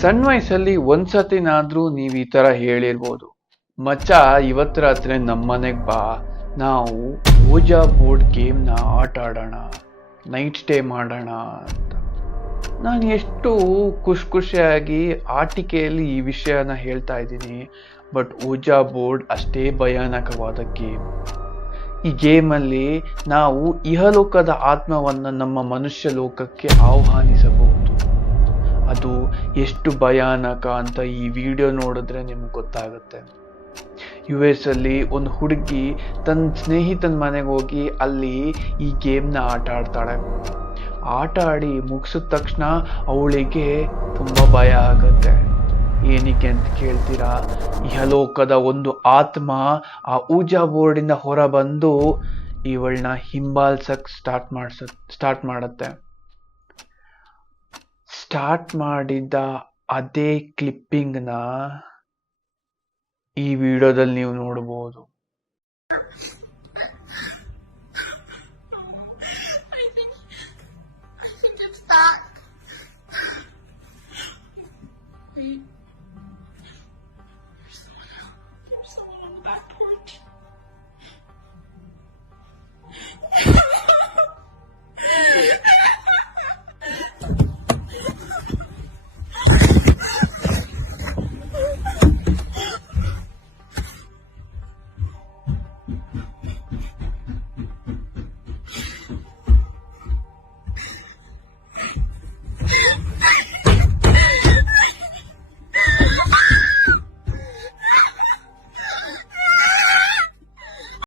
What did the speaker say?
ಸಣ್ಣ ವಯಸ್ಸಲ್ಲಿ ಒಂದ್ಸತಿನಾದ್ರೂ ನೀವ್ ಈ ತರ ಹೇಳಿರ್ಬೋದು, ಮಚ್ಚ ಇವತ್ತು ರಾತ್ರಿ ನಮ್ಮನೆಗ್ ಬಾ, ನಾವು ಓಜಾ ಬೋರ್ಡ್ ಗೇಮ್ನ ಆಟ ಆಡೋಣ, ನೈಟ್ ಸ್ಟೇ ಮಾಡೋಣ ಅಂತ. ನಾನು ಎಷ್ಟು ಖುಷಿಯಾಗಿ ಆಟಿಕೆಯಲ್ಲಿ ಈ ವಿಷಯನ ಹೇಳ್ತಾ ಇದ್ದೀನಿ. ಬಟ್ ಓಜಾ ಬೋರ್ಡ್ ಅಷ್ಟೇ ಭಯಾನಕವಾದ ಗೇಮ್. ಈ ಗೇಮಲ್ಲಿ ನಾವು ಇಹಲೋಕದ ಆತ್ಮವನ್ನು ನಮ್ಮ ಮನುಷ್ಯ ಲೋಕಕ್ಕೆ ಆಹ್ವಾನಿಸಬಹುದು. ಅದು ಎಷ್ಟು ಭಯಾನಕ ಅಂತ ಈ ವಿಡಿಯೋ ನೋಡಿದ್ರೆ ನಿಮ್ಗೆ ಗೊತ್ತಾಗುತ್ತೆ. US ಅಲ್ಲಿ ಒಂದು ಹುಡುಗಿ ತನ್ನ ಸ್ನೇಹಿತನ ಮನೆಗೆ ಹೋಗಿ ಅಲ್ಲಿ ಈ ಗೇಮ್ನ ಆಟ ಆಡ್ತಾಳೆ. ಆಟ ಆಡಿ ಮುಗಿಸಿದ ತಕ್ಷಣ ಅವಳಿಗೆ ತುಂಬ ಭಯ ಆಗುತ್ತೆ. ಏನಕ್ಕೆ ಅಂತ ಕೇಳ್ತೀರಾ? ಇಹಲೋಕದ ಒಂದು ಆತ್ಮ ಆ ಊಜಾ ಬೋರ್ಡಿಂದ ಹೊರ ಬಂದು ಇವಳನ್ನ ಹಿಂಬಾಲಿಸಕ್ ಸ್ಟಾರ್ಟ್ ಮಾಡುತ್ತೆ. ಸ್ಟಾರ್ಟ್ ಮಾಡಿದ್ದ ಅದೇ ಕ್ಲಿಪ್ಪಿಂಗ್ನ ಈ ವಿಡಿಯೋದಲ್ಲಿ ನೀವು ನೋಡಬಹುದು. I think it's that.